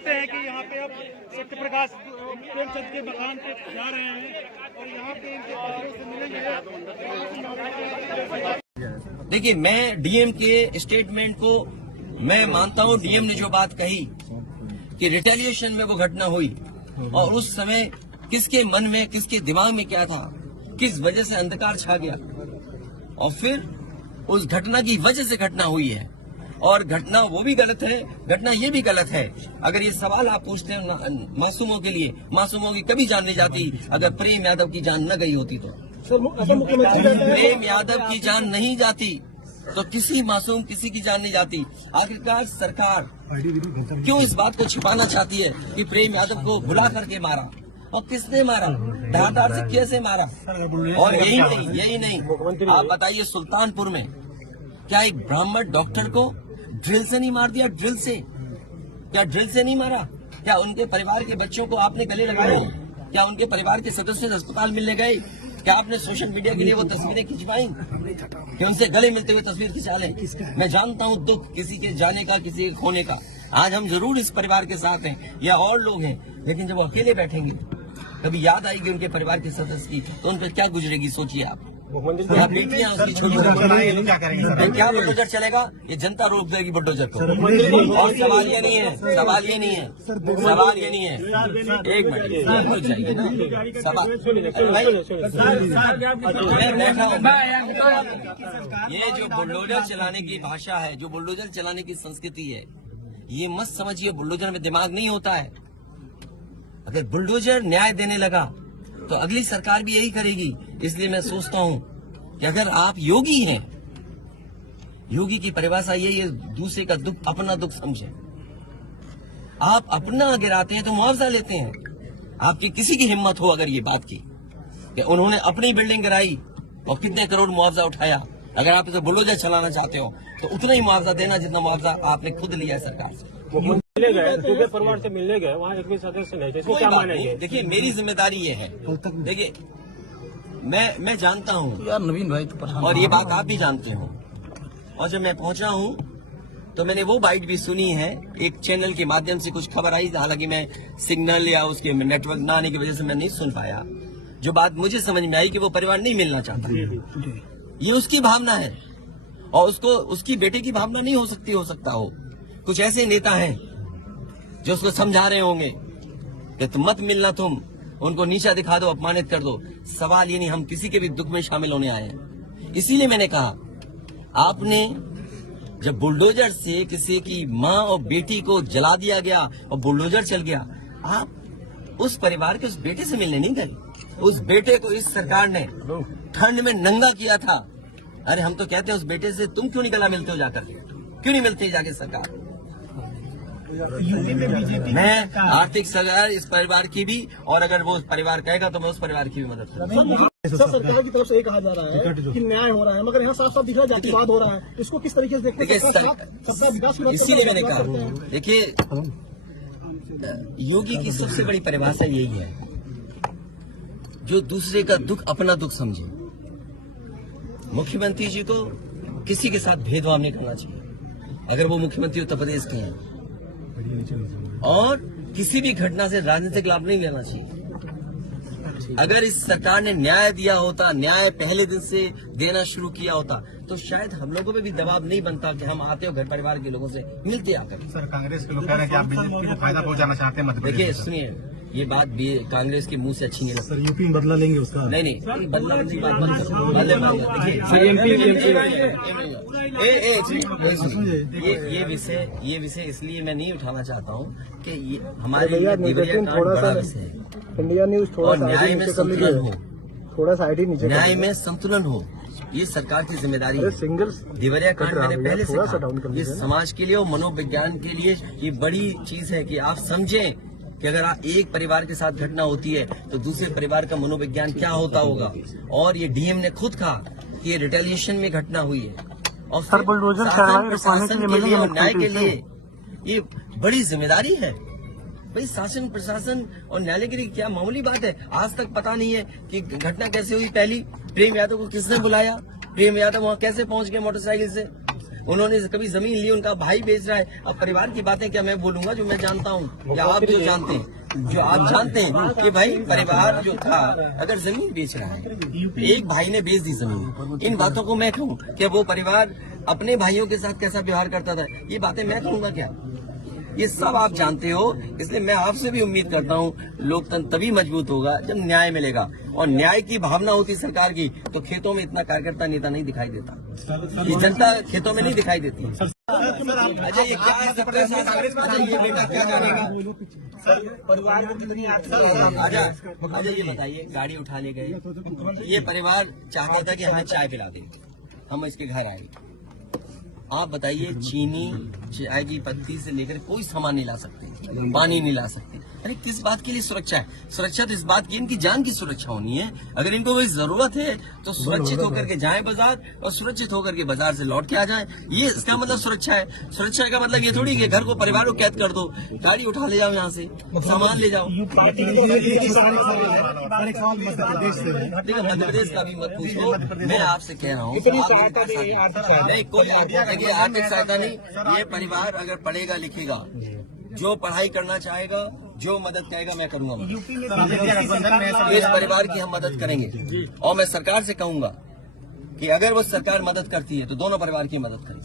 सकते हैं कि यहाँ पे अब सत्य प्रकाश प्रेमचंद के मकान पे जा रहे हैं और यहाँ पे इनके परिवार से मिलेंगे। देखिए, मैं डीएम के स्टेटमेंट को मैं मानता हूँ। डीएम ने जो बात कही कि रिटेलिएशन में वो घटना हुई और उस समय किसके मन में, किसके दिमाग में क्या था, किस वजह से अंधकार छा गया और फिर उस घटना की वजह से घटना हुई है। और घटना वो भी गलत है, घटना ये भी गलत है। अगर ये सवाल आप पूछते हैं मासूमों के लिए, मासूमों की कभी जान नहीं जाती अगर प्रेम यादव की जान न गई होती तो। प्रेम यादव की जान नहीं जाती तो किसी मासूम किसी की जान नहीं जाती। आखिरकार सरकार क्यों इस बात को छिपाना चाहती है कि प्रेम यादव को भुला करके मारा और किसने मारा, धारदार से कैसे मारा। और यही नहीं आप बताइए, सुल्तानपुर में क्या एक ब्राह्मण डॉक्टर को ड्रिल से नहीं मार दिया? ड्रिल से क्या ड्रिल से नहीं मारा? क्या उनके परिवार के बच्चों को आपने गले लगाए? क्या उनके परिवार के सदस्य अस्पताल मिलने गए? क्या आपने सोशल मीडिया के लिए वो तस्वीरें खिंचवाई कि उनसे गले मिलते हुए तस्वीर खिंचा लें? मैं जानता हूँ दुख किसी के जाने का, किसी के खोने का। आज हम जरूर इस परिवार के साथ हैं या और लोग हैं, लेकिन जब वो अकेले बैठेंगे कभी याद आएगी उनके परिवार के सदस्य की तो उन पर क्या गुजरेगी, सोचिए आप। बेटियां उसकी छोटी क्या बुलडोजर चलेगा? ये जनता रोक देगी बुलडोजर को। और सवाल ये नहीं है, सवाल ये नहीं है। एक मिनट हो जाएगी ना सवाल। मैं बैठा हूँ। ये जो बुलडोजर चलाने की भाषा है, जो बुलडोजर चलाने की संस्कृति है, ये मत समझिए बुलडोजर में दिमाग नहीं होता है। अगर बुलडोजर न्याय देने लगा तो अगली सरकार भी यही करेगी। इसलिए मैं सोचता हूँ कि अगर आप योगी हैं, योगी की परिभाषा यही है, दूसरे का दुख अपना दुख समझे। आप अपना गिराते हैं तो मुआवजा लेते हैं। आपकी किसी की हिम्मत हो अगर ये बात की कि उन्होंने अपनी बिल्डिंग गिराई और कितने करोड़ मुआवजा उठाया, अगर आप इसे बुलडोजर चलाना चाहते हो तो उतना ही मुआवजा देना जितना मुआवजा आपने खुद लिया है सरकार से। मिलने गए, दूसरे परिवार से मिलने गए, वहाँ एक भी सदस्य नहीं थे, क्या मानेंगे? देखिए, मेरी जिम्मेदारी ये है। देखिए, मैं जानता हूँ यार नवीन भाई तो, और ये बात आप भी जानते हो। और जब मैं पहुंचा हूँ तो मैंने वो बाइट भी सुनी है, एक चैनल के माध्यम से कुछ खबर आई, हालांकि मैं सिग्नल या उसके नेटवर्क न आने की वजह से मैं नहीं सुन पाया। जो बात मुझे समझ में आई कि वो परिवार नहीं मिलना चाहता, ये उसकी भावना है और उसकी बेटे की भावना नहीं हो सकता हो। कुछ ऐसे नेता हैं जो उसको समझा रहे होंगे कि तुम मत मिलना, तुम उनको नीचा दिखा दो, अपमानित कर दो। सवाल ये नहीं, हम किसी के भी दुख में शामिल होने आए हैं। इसीलिए मैंने कहा, आपने जब बुलडोजर से किसी की माँ और बेटी को जला दिया गया और बुलडोजर चल गया, आप उस परिवार के उस बेटे से मिलने नहीं गए। उस बेटे को इस सरकार ने ठंड में नंगा किया था। अरे हम तो कहते हैं उस बेटे से तुम क्यों नहीं गला मिलते हो जाकर, क्यों नहीं मिलते जाके सरकार। मैं आर्थिक सहायता इस परिवार की भी, और अगर वो परिवार कहेगा तो मैं उस परिवार की भी मदद करूंगा। सरकार की तरफ से ये कहा जा रहा है कि न्याय हो रहा है, मगर यहाँ साफ साफ दिख रहा है जातिवाद हो रहा है। इसको किस तरीके से देखते हैं? इसीलिए मैंने कहा, देखिए, योगी की सबसे बड़ी परिभाषा यही है, जो दूसरे का दुख अपना दुख समझे। मुख्यमंत्री जी को किसी के साथ भेदभाव नहीं करना चाहिए अगर वो मुख्यमंत्री उत्तर प्रदेश के हैं, और किसी भी घटना से राजनीतिक लाभ नहीं लेना चाहिए। अगर इस सरकार ने न्याय दिया होता, न्याय पहले दिन से देना शुरू किया होता, तो शायद हम लोगों पे भी दबाव नहीं बनता कि हम आते हो घर परिवार के लोगों से मिलते आकर। सर, कांग्रेस के लोग कह रहे हैं कि आप बीजेपी को फायदा पहुंचाना चाहते हैं। देखिए, सुनिए, ये बात भी कांग्रेस के मुंह से अच्छी नहीं लगती। सर, यूपी में बदला लेंगे उसका? नहीं, बदला की बात मत करो। ये विषय इसलिए मैं नहीं उठाना चाहता हूँ कि ये हमारे लिए बड़ा विषय है। इंडिया न्यूज और न्याय में संतुलन हो, थोड़ा सा आईडी नीचे, न्याय में संतुलन हो, ये सरकार की जिम्मेदारी है। देवरिया कांड मैंने पहले से कहा, ये समाज के लिए और मनोविज्ञान के लिए ये बड़ी चीज है कि आप समझें कि अगर एक परिवार के साथ घटना होती है तो दूसरे परिवार का मनोविज्ञान क्या होता होगा। और ये डीएम ने खुद कहा कि ये रिटेलिएशन में घटना हुई है और शासन प्रशासन के लिए और न्याय के लिए ये बड़ी जिम्मेदारी है। भाई, शासन प्रशासन और न्यायालय के लिए क्या मामूली बात है। आज तक पता नहीं है कि घटना कैसे हुई। पहली, प्रेम यादव को किसने बुलाया, प्रेम यादव वहाँ कैसे पहुंच गए मोटरसाइकिल से, उन्होंने कभी जमीन ली, उनका भाई बेच रहा है। अब परिवार की बातें क्या मैं बोलूंगा जो मैं जानता हूँ, या आप जो जानते हैं, जो आप जानते हैं कि भाई परिवार जो था अगर जमीन बेच रहा है, एक भाई ने बेच दी जमीन, इन बातों को मैं कहूँ कि वो परिवार अपने भाइयों के साथ कैसा व्यवहार करता था, ये बातें मैं कहूँगा क्या? ये सब आप जानते हो। इसलिए मैं आपसे भी उम्मीद करता हूँ लोकतंत्र तभी मजबूत होगा जब न्याय मिलेगा, और न्याय की भावना होती सरकार की तो खेतों में इतना कार्यकर्ता नेता नहीं दिखाई देता, ये जनता खेतों में नहीं दिखाई देती। अच्छा ये क्या है सबका साथ? अच्छा ये बेटा क्या जानेगा? आजा आजा ये बताइए, गाड़ी उठा ले गए, ये परिवार चाहता था कि हमें चाय पिला दे, हम इसके घर आए। आप बताइए चीनी चाय की पत्ती से लेकर कोई सामान नहीं ला सकते, पानी नहीं ला सकते। अरे किस बात के लिए सुरक्षा है? सुरक्षा तो इस बात की इनकी जान की सुरक्षा होनी है। अगर इनको कोई जरूरत है तो सुरक्षित होकर के जाएं बाजार, और सुरक्षित होकर के बाजार से लौट के आ जाएं। ये इसका मतलब सुरक्षा है। सुरक्षा का मतलब ये थोड़ी कि घर को परिवार को कैद कर दो, गाड़ी उठा ले जाओ, यहाँ से सामान ले जाओ। देखो मध्य प्रदेश का भी मत पूछो, मैं आपसे कह रहा हूँ नहीं कोई आर्थिक सहायता नहीं। ये परिवार अगर पढ़ेगा लिखेगा, जो पढ़ाई करना चाहेगा, जो मदद कहेगा मैं करूंगा मदद। इस परिवार की हम मदद करेंगे, और मैं सरकार से कहूंगा कि अगर वो सरकार मदद करती है तो दोनों परिवार की मदद करें।